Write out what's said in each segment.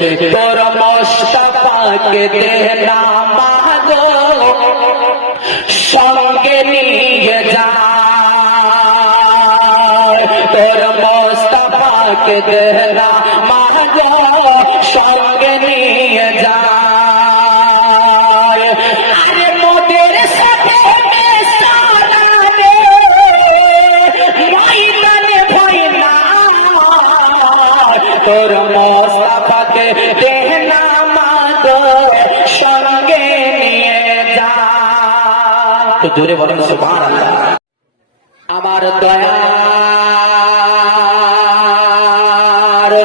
তোর মুস্তাফাকে দে না মাগো সঙ্গে নিয়ে যা, তোর মুস্তাফাকে দে না মাগো সঙ্গে নিয়ে যা। আরে মোদের সাথে তোর মুস্তাফাকে দে না মাগো সঙ্গে নিয়ে যা। তো জোরে বলেন সুবহানাল্লাহ। আমার দয়ার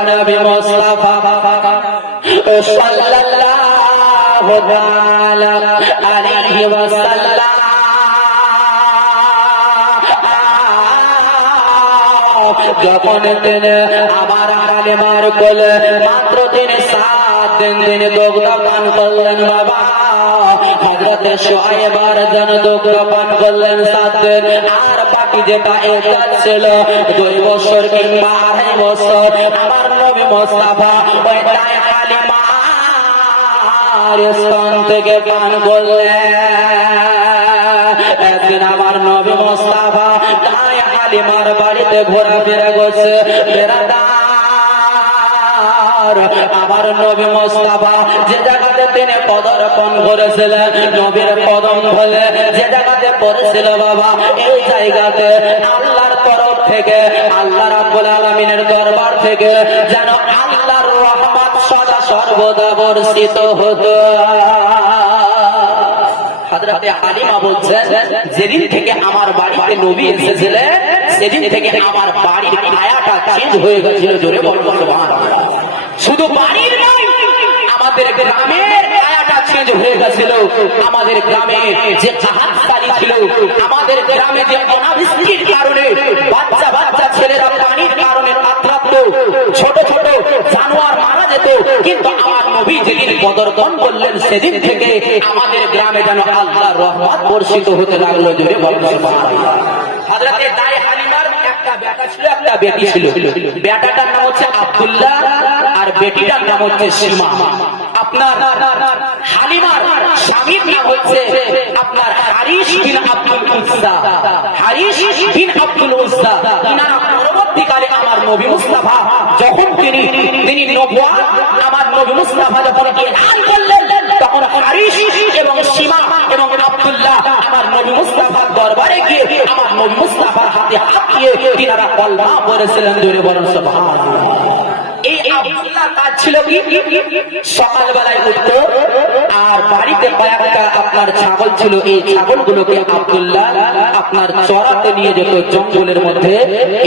নবী মুস্তাফা সাল্লাল্লাহু তাআলা আলাইহি ওয়াসাল্লাম যখন তিনি আমার কালেমার কোলে মাত্র তিনি 7 দিন তিনি দুগ্ধ পান করলেন বাবা, হযরতে শুআয়ব যেন দুগ্ধ পান করলেন 7 দিন, আর বাকি যেটা এটা ছিল 2 বছর কিংবা 2.5 বছর আমার নবী মুস্তাফা ওই দায় হালিমার স্তন থেকে পান করলেন। একদিন আমার নবী মুস্তাফা দায় হালিমার বাড়িতে ঘোরাফেরা করছে, আমার নবী মুস্তাফা যে জায়গাতে তিনি পদার্পণ করেছিলেন নবীর কদম বলে যে জায়গাতে পড়েছিল বাবা, এই জায়গাতে আল্লাহর তরফ থেকে আল্লাহ রাব্বুল আলামিনের দরবার থেকে যেন আল্লাহর রহমত সদা সর্বদা বর্ষিত হতো। হযরতে হালিমা বলছেন যেদিন থেকে আমার বাড়িতে নবী এসেছিলেন সেদিন থেকে আমার বাড়ির ছায়াটা চেঞ্জ হয়ে গেছিল। জোরে বলুন সুবহানাল্লাহ। শুধু বাড়ির নয়, আমাদের গ্রামের ছায়াটা চেঞ্জ হয়ে গেছিল। আমাদের গ্রামে যে জাহাজকারী ছিল, আমাদের গ্রামে যে অনাবৃষ্টির কারণে বাচ্চা বাচ্চা ছেলেরা পানির কারণে আক্রান্ত, ছোট ছোট জানোয়ার মারা যেত, কিন্তু আমার নবী যেদিন পদার্পণ করলেন সেদিন থেকে আমাদের গ্রামে যেন আল্লাহর রহমত বর্ষিত হতে লাগলো। জোরে বলুন সুবহানাল্লাহ। হযরতে দায় হালিমার একটা বেটা ছিল, একটা বেটি ছিল। বেটাটার নাম হচ্ছে আব্দুল্লাহ আর বেটিটার নাম হচ্ছে সীমা। আপনার হালিমার স্বামীর নাম হচ্ছে আপনার হারিস বিন আব্দুল উজ্জা। হারিস বিন আব্দুল উজ্জা ইনারা পরবর্তীকালে আমার নবী মুস্তাফা যখন তিনি নবুয়ত আমার নবী মুস্তাফা যখন এলান করলেন তখন হারিস এবং সীমা এবং আব্দুল্লাহ আমার নবী মুস্তাফার দরবারে গিয়ে আমার নবী মুস্তাফার হাতে হাত দিয়ে তিনারা কলমা পড়েছিলেন। জোরে বলুন সুবহানাল্লাহ। এই আব্দুল্লাহ কাজ ছিল কি, সকালবেলায় উঠতো আর বাড়িতে কয়েকটা আপনার ছাগল ছিল, এই ছাগলগুলোকে আব্দুল্লাহ আপনার চড়াতে নিয়ে যেত জঙ্গলের মধ্যে।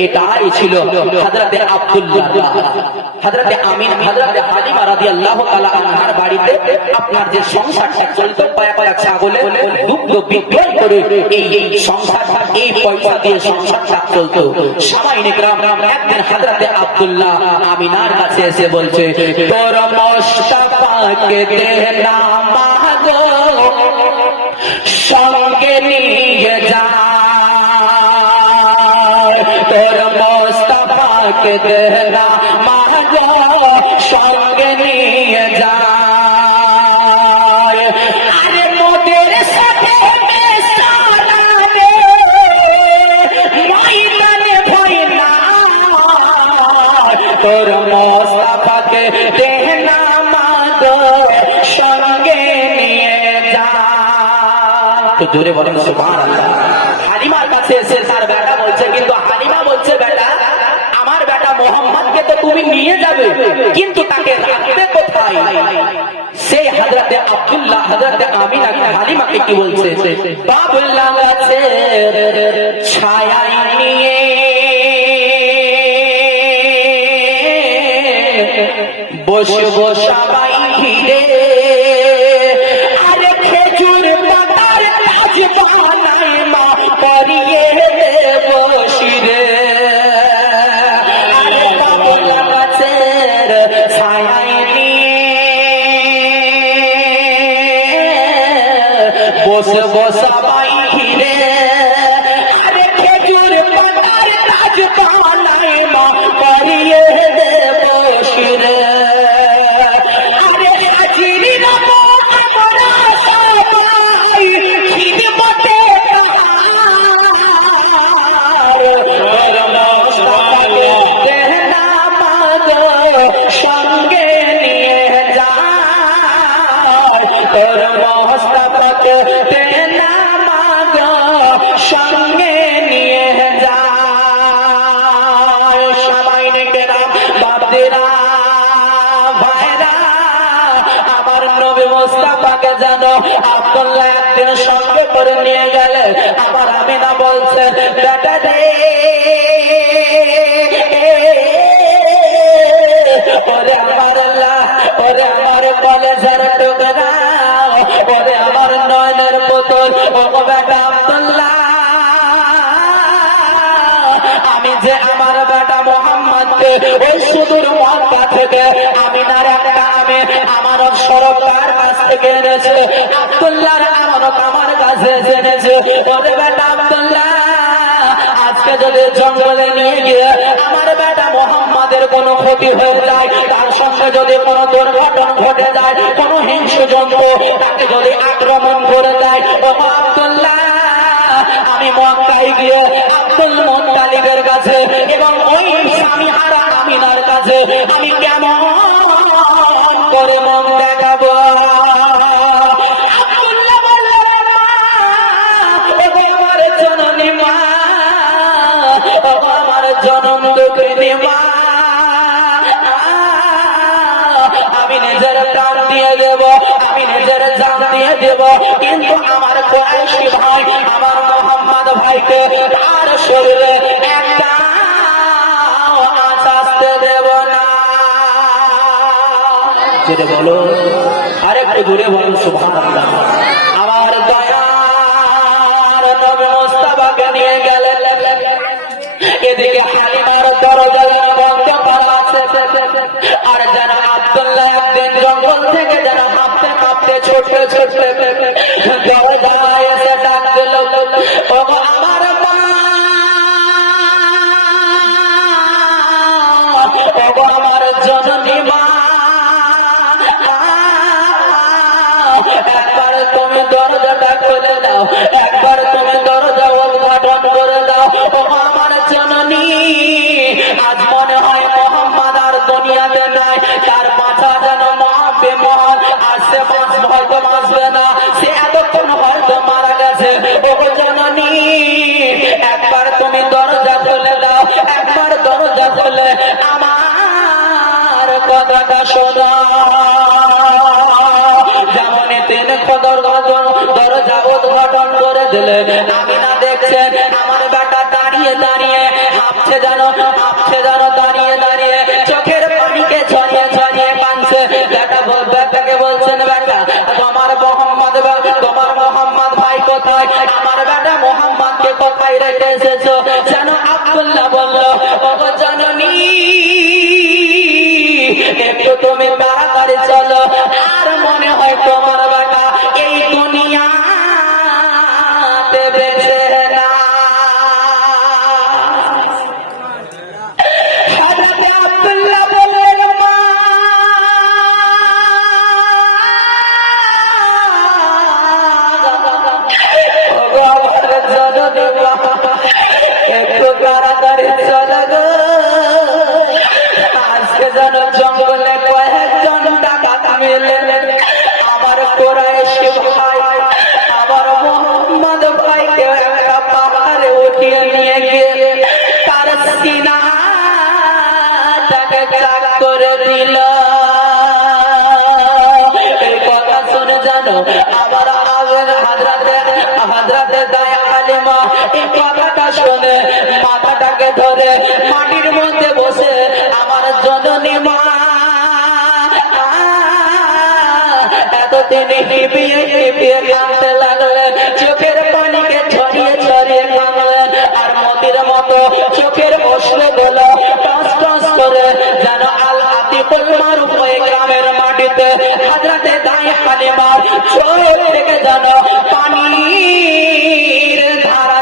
এটাই ছিল হযরতে আব্দুল্লাহ। হযরতে আমিন হযরতে হালিমা রাদিয়াল্লাহু তাআলা আনহার বাড়িতে আপনার যে সংসারটা চলতো কয়েক ছাগলে দুগ্ধ বিক্রয় করে এই সংসার, এই পয়সা দিয়ে সংসারটা চলতো। সামাইনে গ্রাম একদিন হযরতে আব্দুল্লাহ আমিনার কাছে এসে বলছে তোর মুস্তাফাকে দে না মাগো সঙ্গে নিয়ে যা, তোর মুস্তাফাকে দে না মাগো সঙ্গে নিয়ে যা। আরে মোদের সাথে তোর মুস্তাফাকে দে না মাগো সঙ্গে নিয়ে যা। তো জোরে বলেন সুবহানাল্লাহ। হালিমার কাছে এসে তার বেটা বলছে, কিন্তু হালিমা বলছে বেটা আমার বেটা মোহাম্মদকে তো তুমি নিয়ে যাবে, কিন্তু তাকে রাখবে কোথায়? সেই হযরতে আব্দুল্লাহ হযরতে আমিনা হালিমাকে কি বলছে, বাবুল্লাহ গাছের ছায়ায় নিয়ে বসবো সবাই ঘিরে, আরে খেজুর পাতার কাজ বানাই মা করিয়ে বসিরে, আরে বাবুল্লাহ গাছের ছায়ায় নিয়ে বসবো সবাই ঘিরে, আরে খেজুর পাতার কাজ বানাই মা করিয়ে বসিরে। আব্দুল্লাহ একদিন সঙ্গে করে নিয়ে গেলে আমার আমিনা বলছে বেটা রে ওরে আমার আল্লাহ ওরে আমার কলেজের টুকরা ওরে আমার নয়নের পুতুল ও বেটা আব্দুল্লাহ আমি যে আমার বেটা মোহাম্মদকে ওই সুদূর মক্কা থেকে আমিনার একটা আমি আমার সরকার কাছ থেকে এনেছে আব্দুল্লাহর আমানত আমার কাছে জেনেছে ওরে বেটা আব্দুল্লাহ আজকে যদি জঙ্গলে নিয়ে গিয়ে আমার বেটা মোহাম্মদের কোনো ক্ষতি হয়ে যায় তার সঙ্গে যদি কোনো দুর্ঘটনা ঘটে যায় কোনো হিংস্র জন্তু তাকে যদি আক্রমণ করে দেয় ও আব্দুল্লাহ আমি মক্কায় গিয়ে আব্দুল মুত্তালিবের কাছে এবং ওই স্বামী হারা আমিনার কাছে আমি কেমন করে মন দেখাবো আব্দুল্লাহ বললেন আমার জননী মা আমার জনম দুঃখিনী মা আমি নিজের প্রাণ দিয়ে দেব আমি নিজের জান দিয়ে দেব কিন্তু আমার কুরাইশি ভাই আমার মোহাম্মদ ভাইকে তার শরীরে একটা আঁচ আসতে দেব না যেটা বলো আরেকটু দূরে বলো সুবহানাল্লাহ আমার দয়ার নবী মুস্তাফাকে নিয়ে গেলেন এদিকে হালিমার দরজা বন্ধ করা আছে আর যারা আব্দুল্লাহ একদিন জঙ্গল থেকে যারা হাঁপতে কাঁপতে ছোটে ছোটে দরজায় এসে ডাক দিল ও আমার মা ও আমার জননী মা একবার তুমি দরজাটা খুলে দাও একবার তুমি দরজা উদ্ঘাটন করে দাও ও আমার জননী আজ মনে হয় মোহাম্মদ আর দুনিয়াতে নাই তার বাঁচা যেন মহাবে মহান আর সে হয়তো বাঁচবে না সে এতক্ষণ হয়তো মারা গেছে ও জননী একবার তুমি দরজা খুলে দাও একবার দরজা খুলে আমার কথাটা শোনো যেমন তিনি দরজা উদ্ঘাটন করে দিলেন আমিনা দেখছেন আমার বেটা দাঁড়িয়ে দাঁড়িয়ে হাঁপছে যেন দাঁড়িয়ে দাঁড়িয়ে চোখের পানিকে ছড়িয়ে ছড়িয়ে কাঁদছে বেটাকে বলছেন বেটা তোমার মোহাম্মদ ভাই কোথায় আমার বেটা মোহাম্মদকে কোথায় রেখে এসেছো যেন আব্দুল্লাহ বলল ও জননী একটু তুমি তাড়াতাড়ি চলো আর মনে হয় তোমার বেটা এই দুনিয়াতে বেঁচে না হযরত আব্দুল্লাহ বললেন মা ওগো আমার জননী মা একটু তাড়াতাড়ি চলো গো আজকে যেন জঙ্গলে কয়েকজন ডাকাত মিলে আমার কুরাইশি ভাই আমার মোহাম্মদ ভাইকে একটা পাহাড়ে উঠিয়ে নিয়ে গিয়ে তার সিনাটাকে চাক করে দিল এই কথা শুনে জানো আবার আগের হাজরাতে দায়া হালিমা এই কথাটা শুনে মাথাটাকে ধরে মাটির মধ্যে বসে আমার জননী মা এতদিন হিপিয়ে হিপিয়ে কাঁদতে লাগলেন চোখের পানিকে ছড়িয়ে ছড়িয়ে কাঁদলেন আর মতির মতো চোখের অশ্রুগুলো টস টস করে যেন আল আতিকুল মারুফ ওই গ্রামের মাটিতে হযরতে দায়া হালিমার চোখ থেকে যেন পানির ধারা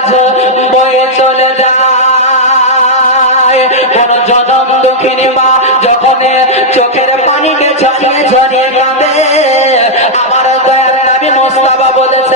বয়ে চলে যায় কোন জনম দুঃখিনী মা যখন চোখের পানিকে ঝরিয়ে ঝরিয়ে কাঁদে আমার দয়ার নবী মুস্তাফা বলেছে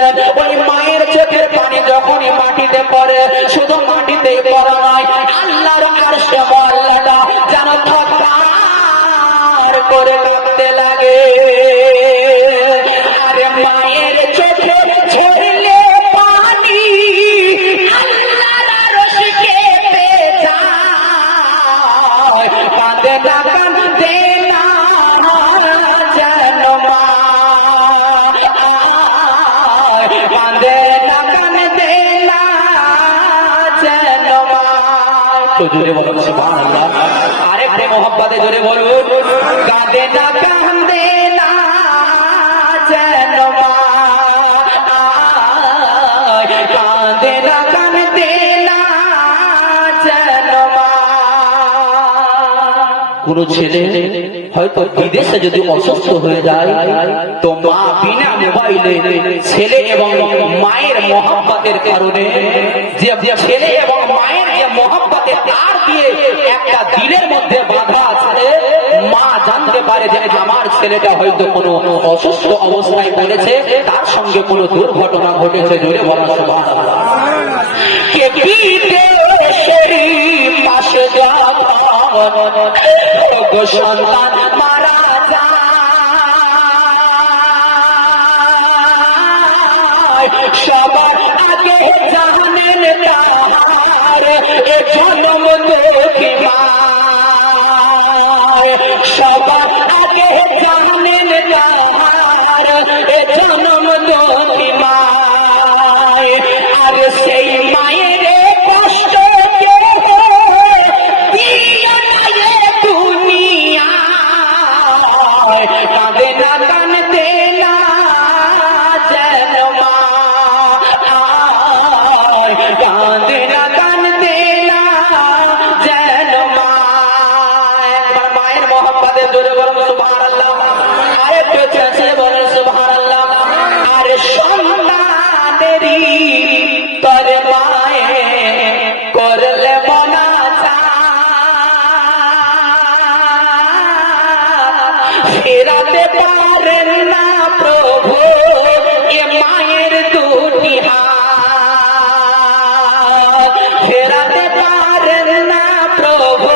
তো জোরে বলুন সুবহানাল্লাহ। আরেকটা মোহাব্বতে জোরে বলুন, কাঁদে না কাঁদে না যেন মা, কাঁদে না কাঁদে না যেন মা। কোন ছেলে হয়তো বিদেশে যদি অসুস্থ হয়ে যায়, তো মা বিনা মোবাইলে ছেলে এবং মায়ের মহব্বতের কারণে, যে ছেলে এবং মায়ের যে মহব্বতের তার দিয়ে একটা দিলের মধ্যে বাঁধা আছে, মা জানতে পারে যে আমার ছেলেটা হয়তো কোনো অসুস্থ অবস্থায় পড়েছে, তার সঙ্গে কোনো দুর্ঘটনা ঘটেছে। জোরে বলা সুবহানাল্লাহ। কে বিদেশেরই পাশে যখন গো সন্তান মারা যায়, সবার আগে জানেন তাহার এ জন্ম দুঃখী মা, সবার আগে জানেন তাহার এ জন্ম দুঃখী মা। আর সেই মায়ের কষ্ট কাঁদে না কাঁদে না যেন মা, কাঁদে না কাঁদে না যেন মা। একবার মায়ের মহব্বতে জোরে বলুন সুবহানাল্লাহ। আরেকটু চেঁচিয়ে বলেন সুবহানাল্লাহ। আর সন্তানেরই তরে মায়ে করলে মনা ফেরাতে পারেন না প্রভু এ মায়ের দুটি হাত, ফেরাতে পারেন না প্রভু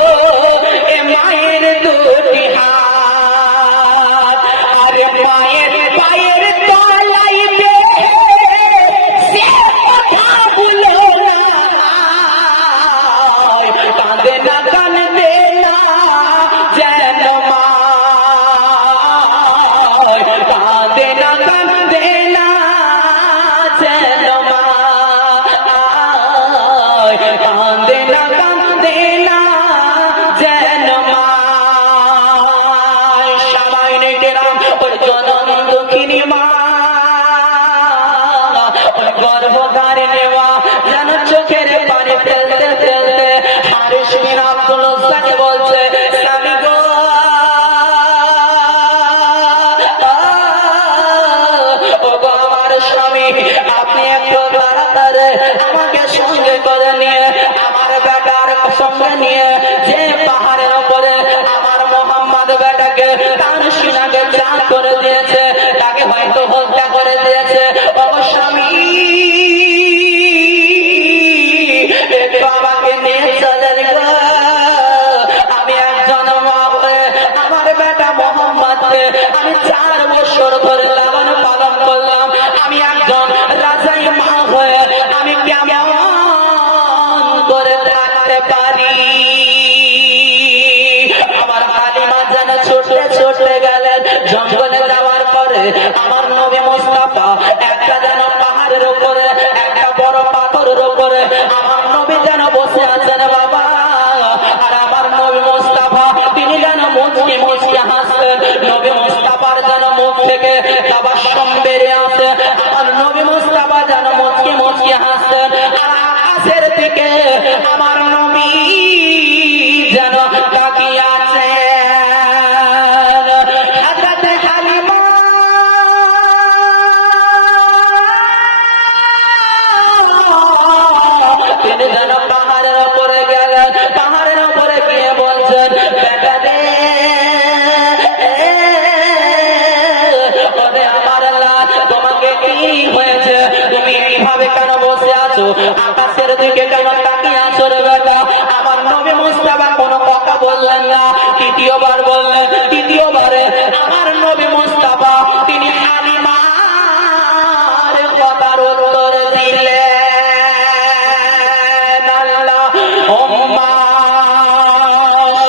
এ মায়ের দুটি হাত। আরে মায়ের পায়ের তলাই দে সে কথা বলো না, কাঁদে না কাঁদে না যেন মা, কাঁদে না কাঁদে না যেন মা, কাঁদে না কাঁদে না যেন মা। সবাই নেটেরাম ওই জনম দুঃখিনী মা, ওই গর্ভধারিণী মা যেন চোখের পানি ফেলতে ফেলতে হারিস বিন আব্দুল সানি বলছে, স্বামী গো, স্বামী আপনি একটু তাড়াতাড়ি আমাকে সঙ্গে করে নিয়ে আমার বেটার সঙ্গে নিয়ে যে পাহাড়ের উপরে আমার মোহাম্মদ বেটাকে তার সিনাকে চাঁদ করে দিয়েছে, তাকে হয়তো হত্যা করে দিয়েছে। ও স্বামী একটু আমাকে নিয়ে চলেন গো, আমি একজন মা হয়ে আমার বেটা মোহাম্মদকে আমি 4 বছর ধরে লালন পালন করলাম, আমি একজন রাজাই মা হয়ে আমি কেমন করে থাকতে পারি। আমার হালিমা যেন ছুটে ছুটে গেলেন জঙ্গলে যাওয়ার পরে, আমার নবী মুস্তাফা একটা যেন পাহাড়ের উপরে একটা বড় পাথরের উপরে আমার নবী যেন বসে আছেন বাবা। আর আমার নবী মুস্তাফা তিনি যেন মুচকি মুচকি হাসছেন, নবী মুস্তাফার যেন মুখ থেকে তাবাসসুম বেরিয়ে আসে, আমার নবী মুস্তাফা যেন মুচকি মুচকি হাসছেন। আর আকাশের দিকে আমার নবী যেন তাকিয়ে আছেন। হযরত হালিমা তিনি যেন পাহাড়ের উপরে গেলেন, পাহাড়ের উপরে গিয়ে বলছেন, বেটা রে আমার লাল, তোমাকে কি হয়েছে, তুমি এইভাবে কেন বসে আছো, আকাশের দিকে কেন তাকিয়ে আছো রে বেটা। আমার নবী মুস্তাফা কোনো কথা বললেন না। তৃতীয়বার